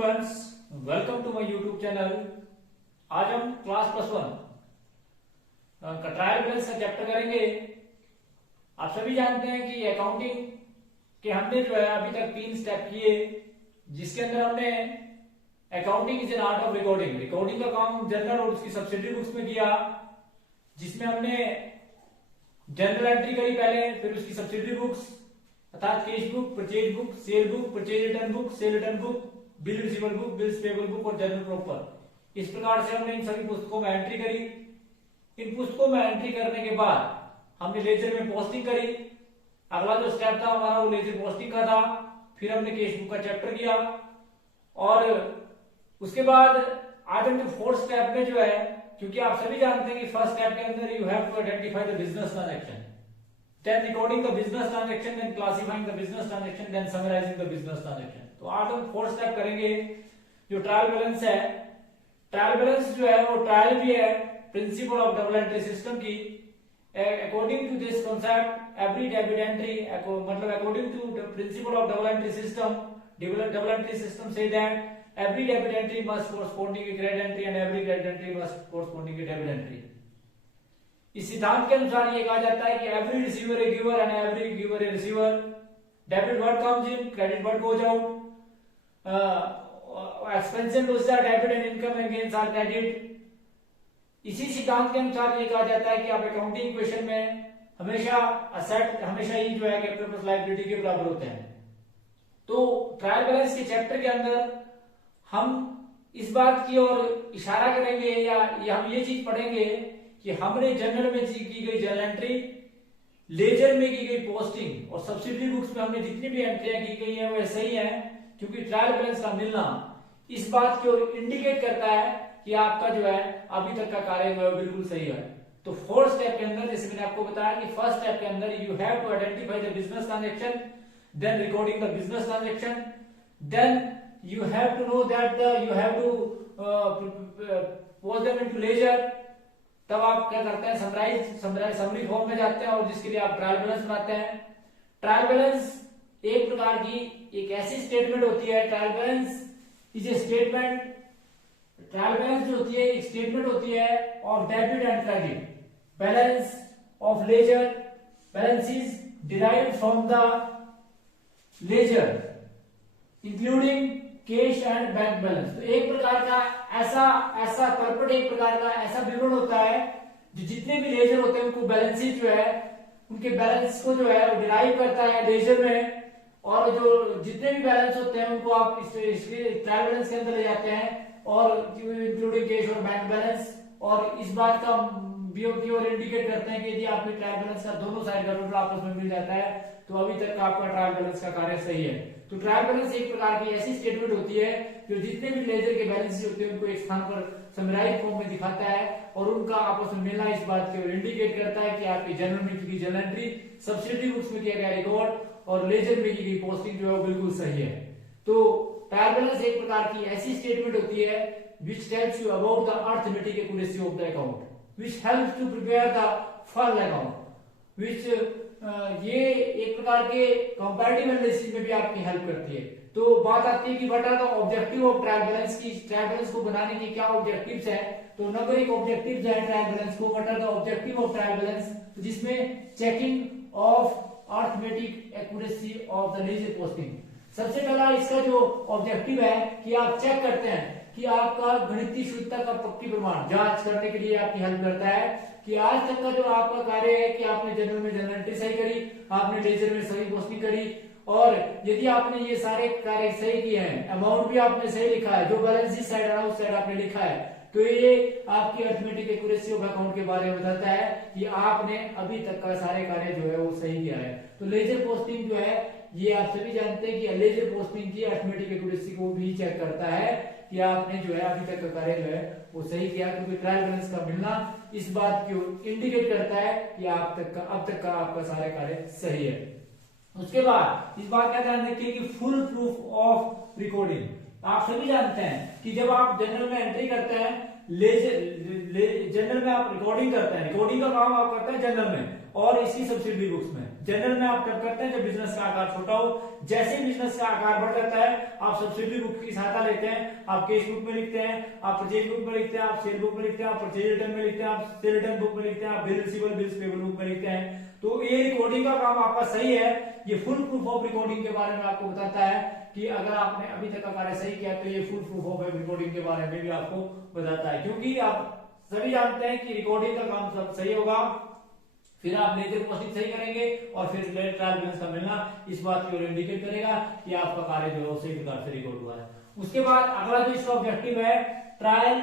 Students, welcome to my YouTube channel. आज हम class +1 का ट्रायल बैलेंस का चैप्टर करेंगे। आप सभी जानते हैं कि अकाउंटिंग के हमने जो है अभी तक 3 स्टेप किए, जिसके अंदर हमने accounting is an art of recording, recording का काम जनरल और उसकी सब्सिडरी बुक्स में किया, जिसमें हमने जनरल एंट्री करी पहले, फिर उसकी सब्सिडरी बुक्स अर्थात cash book, purchase book, cell book, purchase return book, cell return book, bill receivable book, bills payable book और जनरल प्रॉपर। इस प्रकार से हमने इन सभी पुस्तकों में एंट्री करी। इन पुस्तकों में एंट्री करने के बाद हमने लेजर में पोस्टिंग करी। अगला जो स्टेप था हमारा वो लेजर पोस्टिंग का था। फिर हमने कैश बुक का चैप्टर किया और उसके बाद आज हमने 4th स्टेप में जो है, क्योंकि आप सभी जानते हैं कि फर्स्ट स्टेप के अंदर you have to identify the business transaction, then recording the business transaction, then classifying the business transaction, then summarizing the business transaction। तो आज हम 4th स्टेप करेंगे जो ट्रायल बैलेंस है। ट्रायल बैलेंस जो है वो ट्रायल भी है principle of double entry system की। According to this concept every debit entry, मतलब according to the principle of double entry system, double entry system से that every debit entry must corresponding to credit entry and every credit entry must corresponding to debit entry. इस सिद्धांत के अनुसार ये कहा जाता है कि every receiver A giver and every giver a receiver. Debit word comes in, credit word goes out, expenses losses are debit and income and gains are credit. इसी सिद्धांत के अनुसार ये कहा जाता है कि आप अकाउंटिंग इक्वेशन में हमेशा असेट हमेशा ही जो है कैपिटल प्लस लायबिलिटी के बराबर होते हैं। तो ट्रायल बैलेंस के चैप्टर के अंदर हम इस बात की ओर इशारा करेंगे या हम ये चीज पढ़ेंगे कि हमने जनरल में की गई जर्नल एंट्री, लेजर में की गई पोस्टिंग और सब्सिडरी बुक्स में हमने जितनी भी एंट्रियां की गई हैं वो सही है, क्योंकि ट्रायल बैलेंस का मिलना इस बात की ओर इंडिकेट करता है कि आपका जो है अभी तक का कार्य जो है बिल्कुल सही है। तो 4th स्टेप के अंदर जैसे मैंने आपको बताया कि फर्स्ट स्टेप के अंदर you have to identify the business transaction, then recording the business transaction, then you have to know that you have to post them into ledger. तब आप क्या करते हैं, समरी फॉर्म में जाते हैं और जिसके लिए आप ट्रायल बैलेंस बनाते हैं। ट्रायल बैलेंस एक प्रकार की एक ऐसी स्टेटमेंट होती है, trial balance is a statement, trial balance जो होती है एक स्टेटमेंट होती है of debit and credit, balance of ledger, balance is derived from the ledger including cash and bank balance. तो एक प्रकार का ऐसा परपट, एक प्रकार का ऐसा विवरण होता है जो जितने भी लेजर होते हैं उनको बैलेंसेस जो है उनके बैलेंस को जो है वो डिराइव करता है लेजर में, और जो जितने भी बैलेंस होते हैं उनको आप इसके ट्रायल बैलेंस के अंदर ले जाते हैं और इंक्लूडिंग कैश और बैंक बैलेंस, और इस बात का की ओर इंडिकेट करते हैं कि यदि आपके ट्रायल बैलेंस का दोनों साइड का टोटल आपस में मिल जाता है तो अभी तक का आपका ट्रायल बैलेंस का कार्य सही है। तो ट्रायल बैलेंस एक प्रकार की ऐसी स्टेटमेंट होती है जो जितने भी लेजर के बैलेंस होते हैं उनको एक स्थान पर समराइज फॉर्म में दिखाता है और उनका आपस में मिलना इस बात की ओर इंडिकेट करता है कि आपकी जनरल में की जर्नल एंट्री, सब्सिडरी बुक्स में किया गया रिकॉर्ड और लेजर में की गई पोस्टिंग जो है वो बिल्कुल सही है। तो ट्रायल बैलेंस एक प्रकार की ऐसी स्टेटमेंट होती है which tells you about the arithmetic accuracy of the account, which helps to prepare the full account, which ये एक प्रकार के कंपैरेटिव एनालिसिस में भी आपकी हेल्प करती है। तो बात आती है कि what are the objective of trial balance की, ट्रायल बैलेंस को बनाने के क्या ऑब्जेक्टिव्स हैं। तो नंबर 1 ऑब्जेक्टिव्स है ट्रायल बैलेंस को, what are the objective of trial balance, जिसमें checking of arithmetic accuracy of the ledger posting. सबसे पहला इसका जो ऑब्जेक्टिव है कि आप चेक करते हैं कि आपका गणितीय शुद्धता का पक्की प्रमाण जांच करने के लिए आपकी हेल्प करता है कि आज तक का जो आपका कार्य है कि आपने जनरल में जर्नल एंट्री सही करी, आपने लेजर में सही पोस्टिंग करी, और यदि आपने ये सारे कार्य सही किए हैं, अमाउंट भी आपने सही लिखा है, जो बैलेंस इस साइड है उस साइड आपने लिखा है, तो ये आपकी अरिथमेटिक एक्यूरेसी ऑफ अकाउंट के बारे में बताता है कि आपने अभी तक का सारे कार्य जो है वो सही किया है। तो लेजर पोस्टिंग जो है ये आप सभी जानते हैं कि लेजर पोस्टिंग की अरिथमेटिक एक्यूरेसी को भी चेक करता है कि आपने जो है अभी तक का कार्य जो है वो सही किया, क्योंकि ट्रायल बैलेंस का मिलना इस बात को इंडिकेट करता है कि अब तक का आपका सारे कार्य सही है। उसके बाद इस बात का ध्यान रखिए कि फुल प्रूफ ऑफ रिकॉर्डिंग। आप सभी जानते हैं कि जब आप जनरल में एंट्री करते हैं, जनरल में आप रिकॉर्डिंग करते हैं, रिकॉर्डिंग का काम आप करते हैं जनरल में, और इसकी सब्सिडरी बुक्स में। जनरल में आप तब करते हैं जब बिजनेस का आकार छोटा हो। जैसे ही बिजनेस का आकार बढ़ जाता है आप सब्सिडरी बुक की सहायता लेते हैं, आप कैश बुक में लिखते हैं, आप परचेज बुक में लिखते हैं, आप सेल बुक में लिखते हैं, आप परचेज रिटर्न में लिखते हैं, आप सेल रिटर्न बुक में लिखते हैं, आप bill receivable bills payable book में लिखते हैं। तो ये रिकॉर्डिंग का काम आपका सही है। ये फुल प्रूफ ऑफ रिकॉर्डिंग के बारे में आपको बताता है कि अगर आपने अभी तक का कार्य सही किया तो ये फुल प्रूफ ऑफ रिकॉर्डिंग के बारे में भी आपको बताता है, क्योंकि आप सभी जानते हैं कि रिकॉर्डिंग का काम सब सही होगा, फिर आप लेजर पोस्टिंग सही करेंगे और फिर ट्रायल बैलेंस का मिलना इस बात की ओर इंडिकेट करेगा कि आपका कार्य जो है सही प्रकार से रिकॉर्ड हुआ है। उसके बाद अगला जो इसका ऑब्जेक्टिव है, trial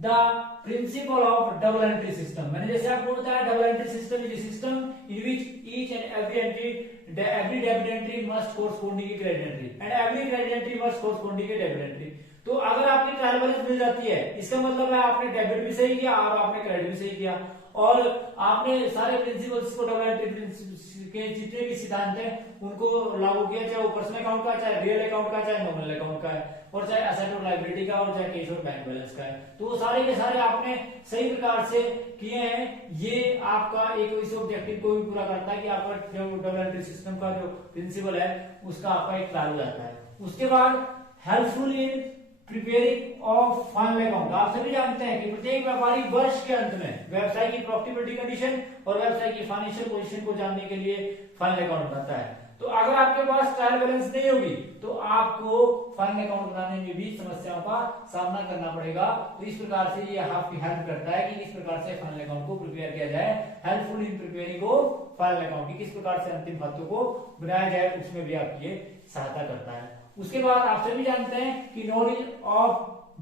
the principle of double entry system. मैंने जैसे आपको बताया double entry system is a system in which each and every entry every debit entry must corresponding to credit entry and every credit entry must corresponding to debit entry। तो अगर आपकी trial balance मिल जाती है इसका मतलब है आपने debit भी सही किया और आपने क्रेडिट भी सही किया और आपने सारे प्रिंसिपल्स को डबल एंट्री के जितने भी सिद्धांत हैं उनको लागू किया, चाहे वो पर्सनल अकाउंट का, चाहे रियल अकाउंट का, चाहे नॉमिनल अकाउंट का है, और चाहे एसेट और लायबिलिटी का, और चाहे कैश और बैंक बैलेंस का है। तो वो सारे के सारे आपने सही प्रकार से किए हैं। ये आपका एक इस ऑब्जेक्टिव को भी पूरा करता है कि आपका जो डबल एंट्री सिस्टम का जो प्रिंसिपल है उसका आपका एक ट्रायल हो जाता है। उसके बाद helpful in preparing of final account. आप सभी जानते हैं कि प्रत्येक व्यापारी वर्ष के अंत में व्यवसाय की प्रॉफिटेबिलिटी कंडीशन और व्यवसाय की फाइनेंशियल पोजीशन को जानने के लिए फाइनल अकाउंट बनाता है। तो अगर आपके पास ट्रायल बैलेंस नहीं होगी तो आपको फाइनल अकाउंट बनाने में भी समस्याओं का सामना करना पड़ेगा। तो इस प्रकार से ये आपकी हेल्प करता है कि किस प्रकार से फाइनल अकाउंट को प्रिपेयर किया जाए। Helpful in preparing of final account की किस प्रकार से अंतिम खातों को बनाया जाए उसमें भी आपकी सहायता करता है। उसके बाद आप सभी जानते हैं कि नॉलेज ऑफ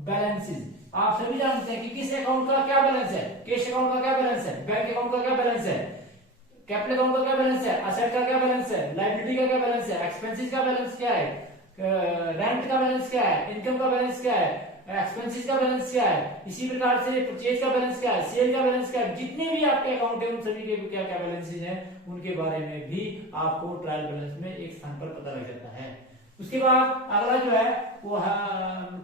बैलेंसेस। आप सभी जानते हैं कि किस अकाउंट का क्या बैलेंस है, कैश अकाउंट का क्या बैलेंस है, बैंक अकाउंट का क्या बैलेंस है, कैपिटल अकाउंट का क्या बैलेंस है, असेट का क्या बैलेंस है, लायबिलिटी का क्या बैलेंस है, एक्सपेंसेस का बैलेंस क्या है, रेंट का बैलेंस क्या है, इनकम का बैलेंस क्या है, एक्सपेंसेस का बैलेंस क्या है, इसी प्रकार से परचेज का बैलेंस क्या है, सेल का बैलेंस क्या है, जितने भी आपके अकाउंट है उन सभी के क्या क्या बैलेंसेस हैं उनके बारे में भी आपको ट्रायल बैलेंस में एक स्थान पर पता लग जाता है। उसके बाद अगला जो है वो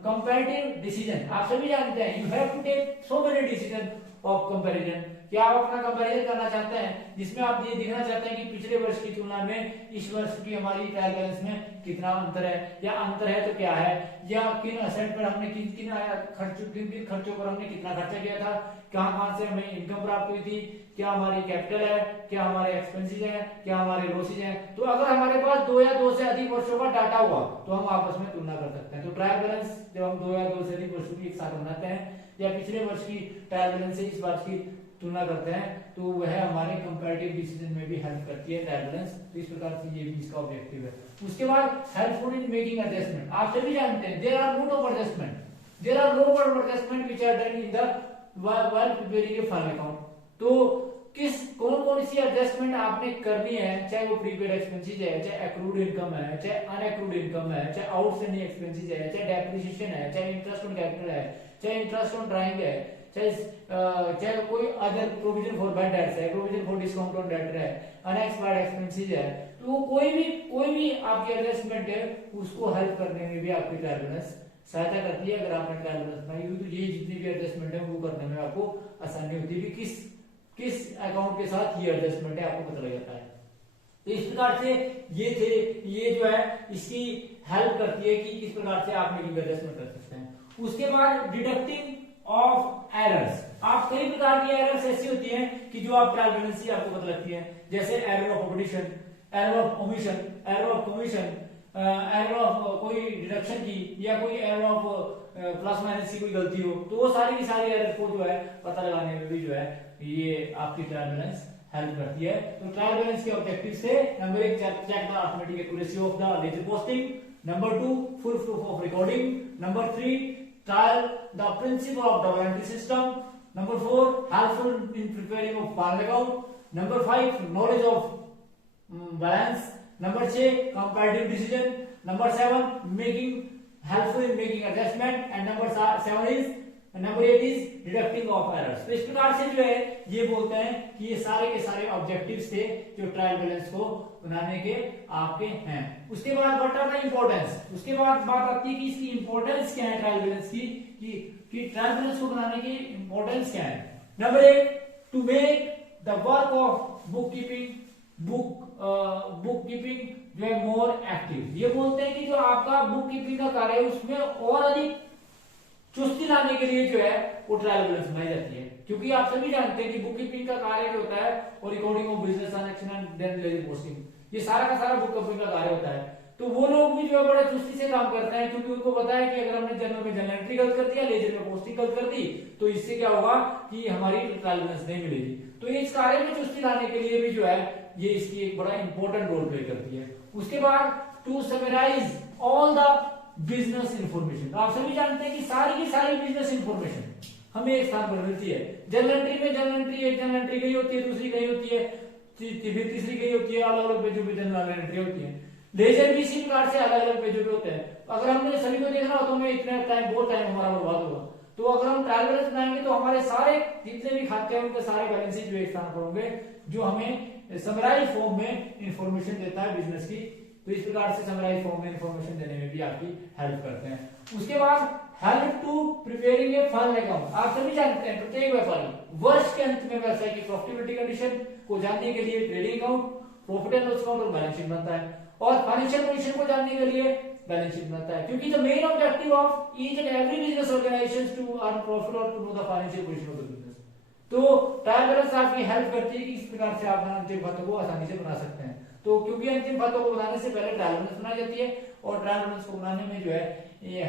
कंपैरेटिव डिसीजन। आप सभी जानते हैं you have to take so many decision of comparison कि आप अपना कंपैरिजन करना चाहते हैं जिसमें आप ये दिखना चाहते हैं कि पिछले वर्ष की तुलना में इस वर्ष की हमारी ट्रायल बैलेंस में कितना अंतर है, या अंतर है तो क्या है, या किन असेट पर हमने किन किन खर्चों पर हमने कितना खर्चा किया था, कहां से हमें इनकम प्राप्त हुई थी, क्या हमारी कैपिटल है, क्या हमारे एक्सपेंसेस है, क्या हमारे लॉसेज है। तो अगर हमारे पास 2 या 2 से अधिक वर्षों का डाटा हुआ तो हम आपस में तुलना कर सकते हैं। तो ट्रायल बैलेंस जब हम 2 या 2 से अधिक वर्षों की एक साथ बनाते हैं या पिछले वर्ष की ट्रायल बैलेंस से इस वर्ष की तुलना करते हैं तो वह हमारे कंपैरेटिव डिसीजन में भी हेल्प करती है ट्रायल बैलेंस। तो इस प्रकार से ये भी इसका ऑब्जेक्टिव है। उसके बाद हेल्पफुल इन मेकिंग एडजस्टमेंट। आप सभी जानते हैं there are no adjustment, there are no adjustment which are done in the while preparing a final account. तो कौन कौन सी एडजस्टमेंट आपने करनी है, चाहे वो प्रीपेड एक्सपेंसेस है, चाहे एक्रूड इनकम है, चाहे अनएक्रूड इनकम है, चाहे आउटस्टैंडिंग एक्सपेंसेस है, चाहे डेप्रिसिएशन है, चाहे इंटरेस्ट ऑन कैपिटल है, चाहे इंटरेस्ट ऑन ड्राइंग है, चाहे कोई other provision for bad debts है, provision for discount on debt है, अनएक्सपायर्ड एक्सपेंसेस है। तो कोई भी आपकी एडजस्टमेंट है उसको हेल्प करने में भी आपकी ट्रायल बैलेंस सहायता करती है। अगर आपने ट्रायल बैलेंस बनाई हुई तो ये जितनी भी एडजस्टमेंट है वो करने में आपको आसानी होती है। किस अकाउंट के साथ ये एडजस्टमेंट है आपको पता लग जाता है। तो इस प्रकार से ये जो है इसकी हेल्प करती है कि किस प्रकार से आप मेकिंग एडजस्टमेंट कर सकते हैं। उसके बाद डिडक्टिंग ऑफ एरर्स। आप कई प्रकार की एरर्स ऐसी होती हैं कि जो आप ट्रायल बैलेंस से आपको पता लगती है, जैसे error of audition, error of omission, error of commission, error of कोई डिडक्शन की, या कोई एरर ऑफ प्लस माइनस की कोई गलती हो, तो वो सारी की सारी एरर को जो है पता लगाने में भी जो है ये आपकी ट्रायल बैलेंस हेल्प करती है। तो ट्रायल बैलेंस के ऑब्जेक्टिव से number 1 check the arithmetic accuracy of the ledger posting, number 2 full proof of recording, number 3 trial the principle of double entry system, number 4 helpful in preparing of final account, number 5 knowledge of balance, number 6 comparative decision, number 7 making helpful in making adjustment, and number 8 is deducting of errors. तो इस प्रकार से जो है ये बोलते हैं कि ये सारे के सारे ऑब्जेक्टिव्स थे जो ट्रायल बैलेंस को बनाने के आपके हैं। उसके बाद व्हाट आर द इंपॉर्टेंस, उसके बाद बात आती है कि इसकी इंपॉर्टेंस क्या है ट्रायल बैलेंस की, कि ट्रायल बैलेंस को बनाने की इंपॉर्टेंस क्या है। Number 1 to make the work of book keeping जो है मोर एक्टिव। ये बोलते हैं कि जो आपका बुक कीपिंग का कार्य है उसमें और अधिक चुस्ती लाने के लिए जो है वो ट्रायल बैलेंस बनाई जाती है, क्योंकि आप सभी जानते हैं कि बुक कीपिंग का कार्य जो होता है और recording of business transaction and then ledger posting, ये सारा का सारा बुक कीपिंग का कार्य होता है। तो वो लोग भी जो है बड़े चुस्ती से काम करते हैं, क्योंकि उनको पता है कि अगर हमने जर्नल में जर्नल एंट्री गलत कर दिया, लेजर में पोस्टिंग गलत कर दी, तो इससे क्या होगा कि हमारी ट्रायल बैलेंस नहीं मिलेगी। तो इस कार्य में चुस्ती लाने के लिए भी जो है ये इसकी एक बड़ा इंपॉर्टेंट रोल प्ले करती है। उसके बाद to summarise all the business information. आप सभी जानते हैं कि सारी की सारी बिजनेस इंफॉर्मेशन हमें एक स्थान पर मिलती है। जर्नल एंट्री में जर्नल एंट्री, एक जर्नल एंट्री गई होती है, दूसरी गई होती है, फिर तीसरी गई होती है, अलग अलग पेजों पे जर्नल एंट्री होती है। लेजर भी इसी प्रकार से अलग अलग पेजों पे होते हैं। अगर हमने सभी को देखना हो तो हमें इतना टाइम, बहुत टाइम हमारा बर्बाद होगा। तो अगर हम ट्रायल बैलेंस बनाएंगे तो हमारे सारे जितने भी खाते हैं उनके सारे बैलेंस जो एक स्थान पर होंगे, जो हमें समराइज फॉर्म में इंफॉर्मेशन देता है बिजनेस की। तो इस प्रकार से समराइज फॉर्म में इंफॉर्मेशन देने में भी आपकी हेल्प करते हैं। उसके बाद help to preparing a final account. आप सभी जानते हैं प्रत्येक व्यापारी वर्ष के अंत में व्यवसाय की प्रॉफिटेबिलिटी कंडीशन को जानने के लिए trading account, profit and loss account और बैलेंस शीट बनता है, और फाइनेंशियल पोजीशन को जानने के लिए बैलेंस शीट बनता है। क्योंकि the main objective of each and every business organisation to earn profit और to know the financial position of the business. तो ट्रायल बैलेंस आपकी हेल्प करती है कि इस प्रकार से आप अंतिम खातों को आसानी से बना सकते हैं। तो क्योंकि अंतिम खातों को बनाने से पहले ट्रायल बैलेंस बनाई जाती है, और ट्रायल बैलेंस को बनाने में जो है ये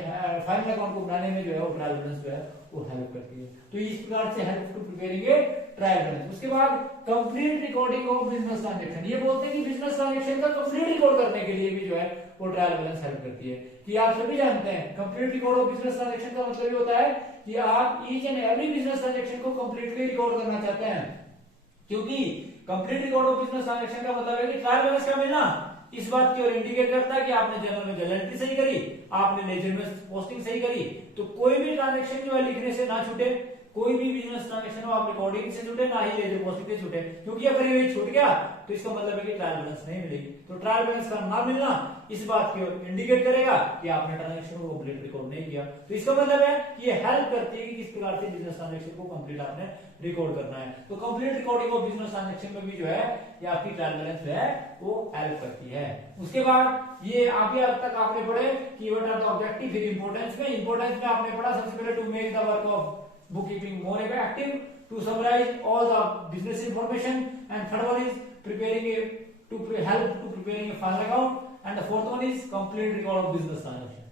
फाइनल अकाउंट को बनाने में जो है वो ट्रायल बैलेंस जो है वो हेल्प करती है। तो इस प्रकार से help to preparing a trial balance. उसके बाद complete recording of business transaction. ये बोलते हैं कि बिजनेस ट्रांजैक्शन का कंप्लीट रिकॉर्ड करने के लिए भी जो है वो ट्रायल बैलेंस हेल्प करती है। कि आप सभी जानते हैं complete record of business transaction का मतलब ये होता है कि आप each and every business transaction को कंप्लीटली रिकॉर्ड करना चाहते हैं, क्योंकि complete record of business transaction का मतलब है कि ट्रायल बैलेंस का मिलना इस बात की ओर इंडिकेट करता है कि आपने जर्नल में जर्नल एंट्री सही करी, आपने लेजर में पोस्टिंग सही करी। तो कोई भी ट्रांजैक्शन जो है लिखने से ना छूटे, कोई भी बिजनेस ट्रांजैक्शन हो आप रिकॉर्डिंग से छूटे, ना ही लेजर पोस्टिंग से छूटे, क्योंकि अगर ये छूट गया तो इसका मतलब है कि ट्रायल बैलेंस नहीं मिलेगी। तो ट्रायल बैलेंस का ना मिलना इस बात की ओर इंडिकेट करेगा कि आपने ट्रांजैक्शन को कंप्लीट रिकॉर्ड नहीं किया। तो इसका मतलब है कि ये हेल्प करती है कि किस प्रकार से बिजनेस ट्रांजैक्शन को कंप्लीट आपने रिकॉर्ड करना है। तो complete recording of business transaction में भी जो है ये आपकी ट्रायल बैलेंस जो है वो हेल्प करती है। उसके बाद ये अभी अब तक आपने पढ़े कि व्हाट आर द ऑब्जेक्टिव, फिर इंपोर्टेंस में आपने पढ़ा सबसे पहले to make the work of bookkeeping more effective, to summarize all the business information, and third one is preparing a to help to preparing a final account, and the fourth one is complete record of business transaction.